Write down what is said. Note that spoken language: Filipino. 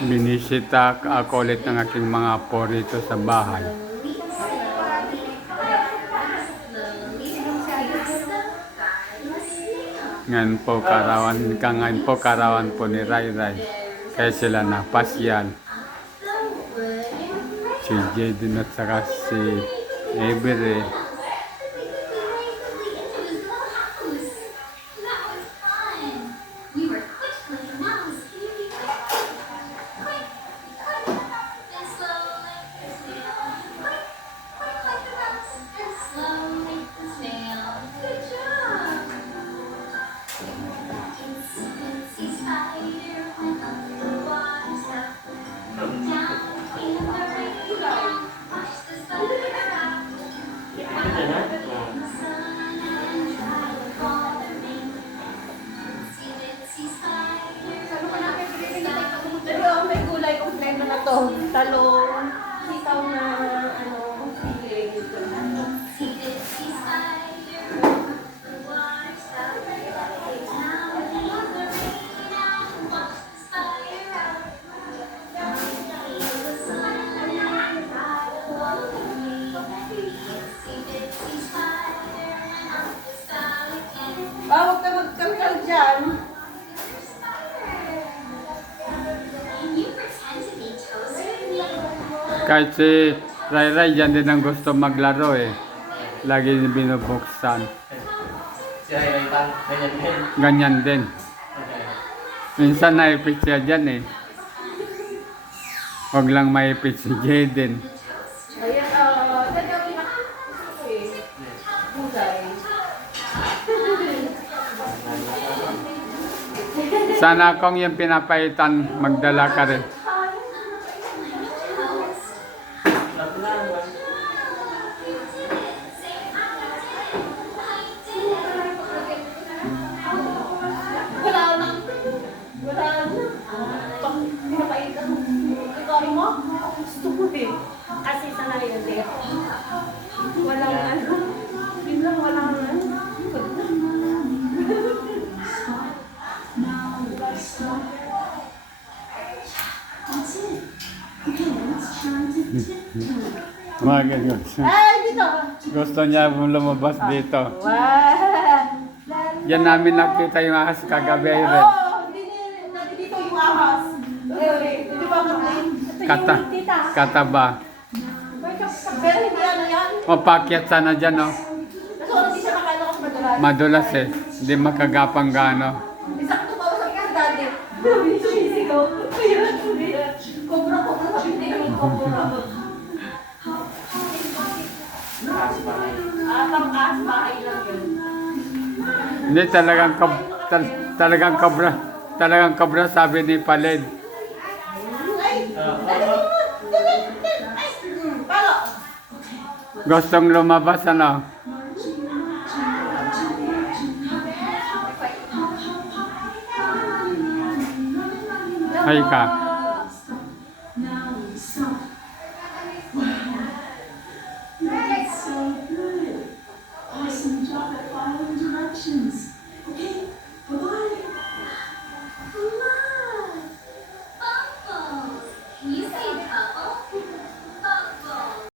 Binisita ako ulit ng aking mga apo rito sa bahay. Ngayon po karawan po ni Ray Ray. Kaya sila napasyal. Si Jaden at saka si Avery. Talong, sitaw na sili. Huwag ka magkalkal dyan. Kahit si Ray Ray dyan din ang gusto maglaro eh. Lagi binubuksan. Si Ray Ray ganyan din. Ganyan din. Minsan naipit siya dyan eh. Huwag lang maipit si Jaden. Ayan, gagawin na gulay. Sana kung yung pinapaitan, magdala ka rin. Kasi sanay yun din. Walang ano. Yun lang, walang ano. Mga ganyan. Ay, dito! Gusto niya lumabas dito. Wow! Yan namin nakita yung ahas kagabi rin. Oo! Hindi dito yung ahas. Hindi ba Kata, kataba. Pero hindi ano yan. Mapakyat sana dyan, no? Kasi hindi siya makalakas madulas. Madulas eh. Hindi makagapang gaano. Isang tumawasak ka dati. Sumisigaw. Ayan, ayan. Kobra, sabi niya yung kobra. Pangkas, bahay lang yun. Hindi talagang kobra sabi ni Paled. Gustong lumabas ano? Ay ka.